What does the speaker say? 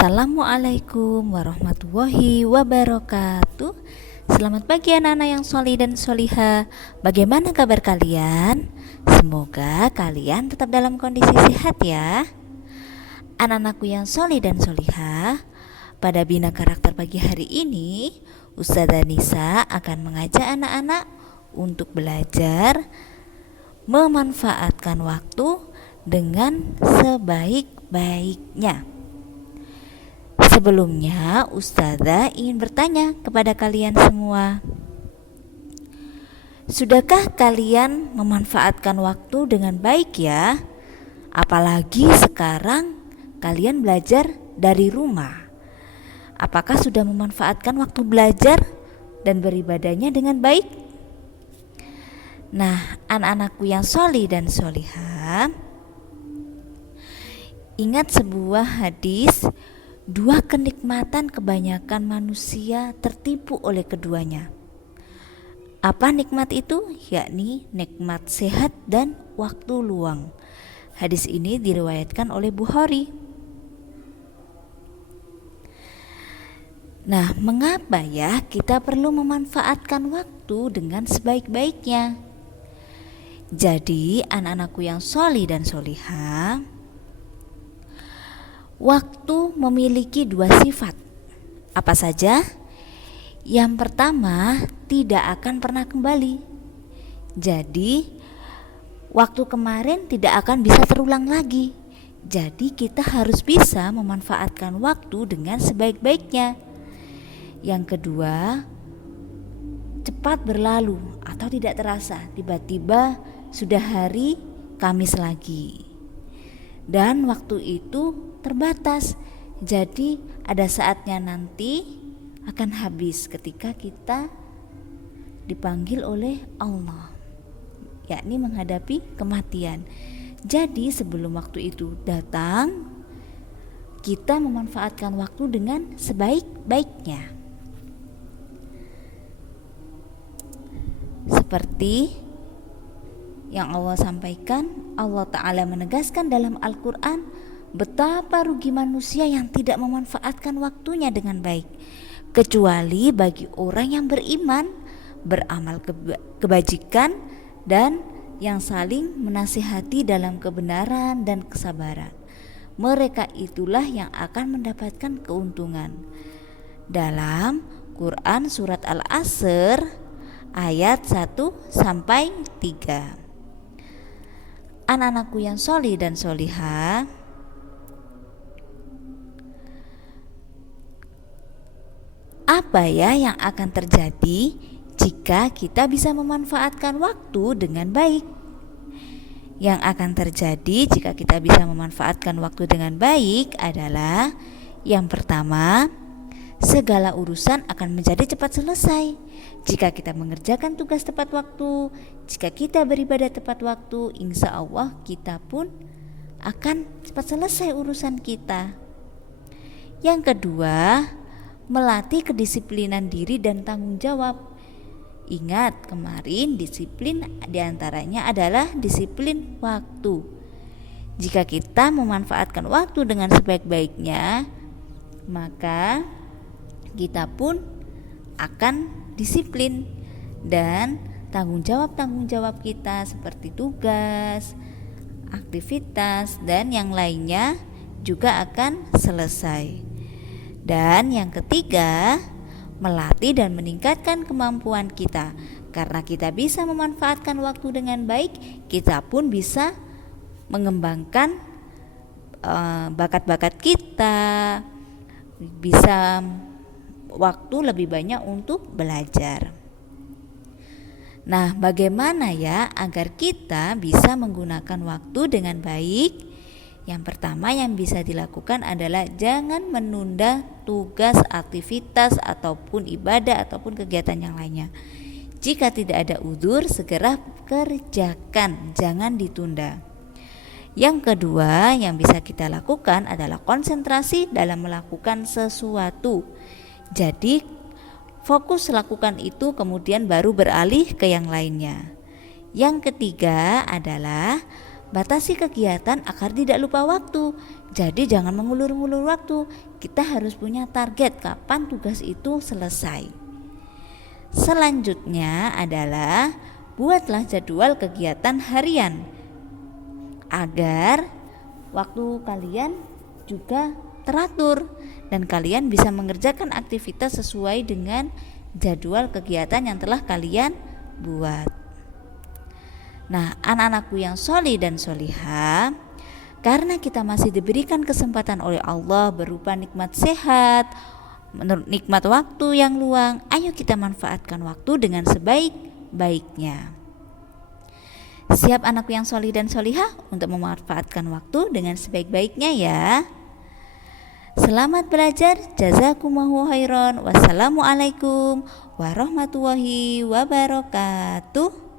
Assalamualaikum warahmatullahi wabarakatuh. Selamat pagi anak-anak yang solih dan solihah. Bagaimana kabar kalian? Semoga kalian tetap dalam kondisi sehat ya. Anak-anakku yang solih dan solihah, pada Bina Karakter pagi hari ini Ustazah Nisa akan mengajak anak-anak untuk belajar memanfaatkan waktu dengan sebaik-baiknya. Sebelumnya, Ustazah ingin bertanya kepada kalian semua. Sudahkah kalian memanfaatkan waktu dengan baik ya? Apalagi sekarang kalian belajar dari rumah. Apakah sudah memanfaatkan waktu belajar dan beribadahnya dengan baik? Nah, anak-anakku yang solih dan solihah, ingat sebuah hadis, dua kenikmatan kebanyakan manusia tertipu oleh keduanya. Apa nikmat itu? Yakni nikmat sehat dan waktu luang. Hadis ini diriwayatkan oleh Bukhari. Nah, mengapa ya kita perlu memanfaatkan waktu dengan sebaik-baiknya? Jadi, anak-anakku yang solih dan solihah, waktu memiliki dua sifat. Apa saja? Yang pertama, tidak akan pernah kembali. Jadi, waktu kemarin tidak akan bisa terulang lagi. Jadi, kita harus bisa memanfaatkan waktu dengan sebaik-baiknya. Yang kedua, cepat berlalu atau tidak terasa. Tiba-tiba sudah hari Kamis lagi. Dan waktu itu terbatas. Jadi ada saatnya nanti akan habis ketika kita dipanggil oleh Allah, yakni menghadapi kematian. Jadi sebelum waktu itu datang, kita memanfaatkan waktu dengan sebaik-baiknya. Seperti yang Allah sampaikan, Allah Ta'ala menegaskan dalam Al-Quran, betapa rugi manusia yang tidak memanfaatkan waktunya dengan baik, kecuali bagi orang yang beriman, beramal kebajikan, dan yang saling menasihati dalam kebenaran dan kesabaran. Mereka itulah yang akan mendapatkan keuntungan. Dalam Quran surat Al-Asr ayat 1-3. Anak-anakku yang solih dan solihah, apa ya yang akan terjadi jika kita bisa memanfaatkan waktu dengan baik? Yang akan terjadi jika kita bisa memanfaatkan waktu dengan baik adalah, yang pertama, segala urusan akan menjadi cepat selesai. Jika kita mengerjakan tugas tepat waktu, jika kita beribadah tepat waktu, insya Allah kita pun akan cepat selesai urusan kita. Yang kedua, melatih kedisiplinan diri dan tanggung jawab. Ingat, kemarin disiplin diantaranya adalah disiplin waktu. Jika kita memanfaatkan waktu dengan sebaik-baiknya, maka kita pun akan disiplin, dan tanggung jawab kita seperti tugas, aktivitas, dan yang lainnya juga akan selesai. Dan yang ketiga, melatih dan meningkatkan kemampuan kita. Karena kita bisa memanfaatkan waktu dengan baik, kita pun bisa mengembangkan bakat-bakat kita, bisa waktu lebih banyak untuk belajar. Nah, bagaimana ya agar kita bisa menggunakan waktu dengan baik? Yang pertama yang bisa dilakukan adalah jangan menunda tugas, aktivitas, ataupun ibadah, ataupun kegiatan yang lainnya. Jika tidak ada uzur, segera kerjakan, jangan ditunda. Yang kedua yang bisa kita lakukan adalah konsentrasi dalam melakukan sesuatu. Jadi fokus lakukan itu, kemudian baru beralih ke yang lainnya. Yang ketiga adalah Batasi kegiatan agar tidak lupa waktu. Jadi jangan mengulur-ngulur waktu. Kita harus punya target kapan tugas itu selesai. Selanjutnya adalah buatlah jadwal kegiatan harian agar waktu kalian juga teratur dan kalian bisa mengerjakan aktivitas sesuai dengan jadwal kegiatan yang telah kalian buat. Nah, anak-anakku yang sholih dan sholihah, karena kita masih diberikan kesempatan oleh Allah berupa nikmat sehat, nikmat waktu yang luang, ayo kita manfaatkan waktu dengan sebaik-baiknya. Siap anakku yang sholih dan sholihah untuk memanfaatkan waktu dengan sebaik-baiknya ya. Selamat belajar, jazakumullahu khairan. Wassalamualaikum warahmatullahi wabarakatuh.